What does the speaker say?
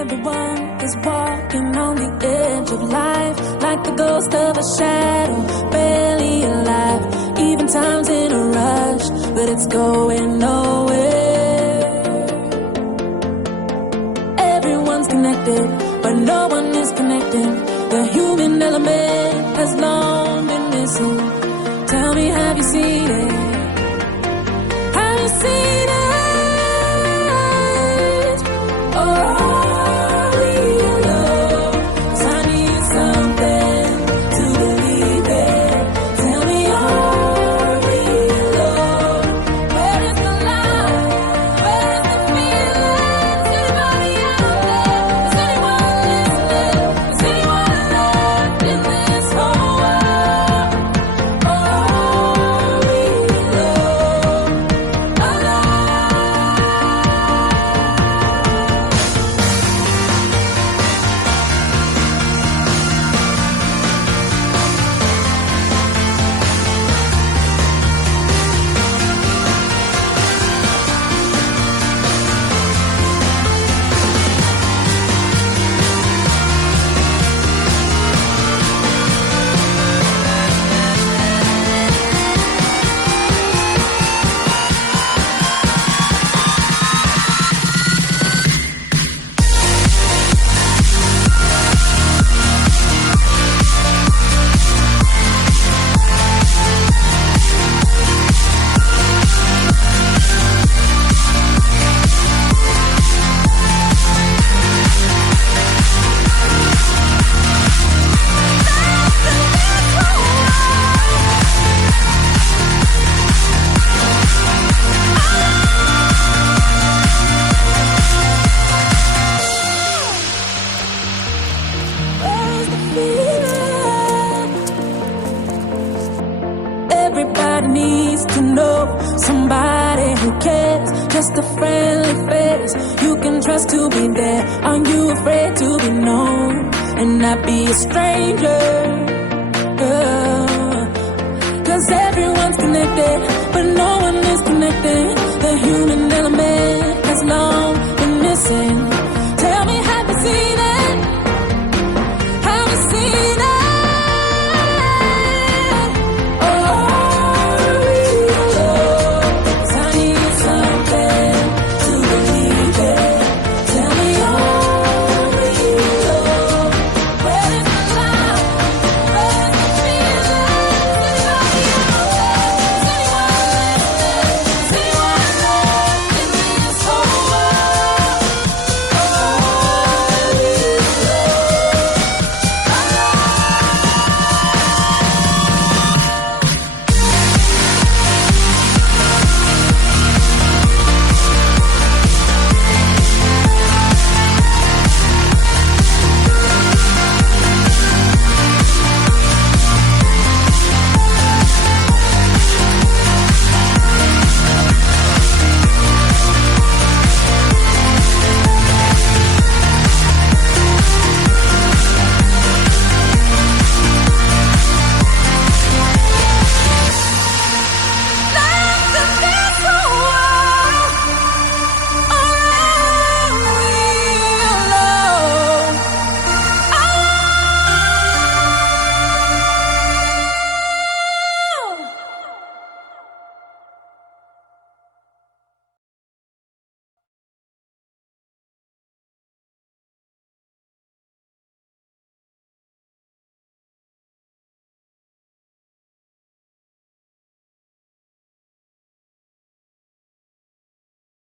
Everyone is walking on the edge of life, like the ghost of a shadow, barely alive. Even time's in a rush, but it's going nowhere. Everyone's connected, but no one is connecting. The human element has long been missing. Tell me, have you seen it? Have you seen it? Everybody needs to know somebody who cares. Just a friendly face you can trust to be there. Aren't you afraid to be known and not be a stranger? Cause everyone's connected, but no one is connected. The human element has long been missing.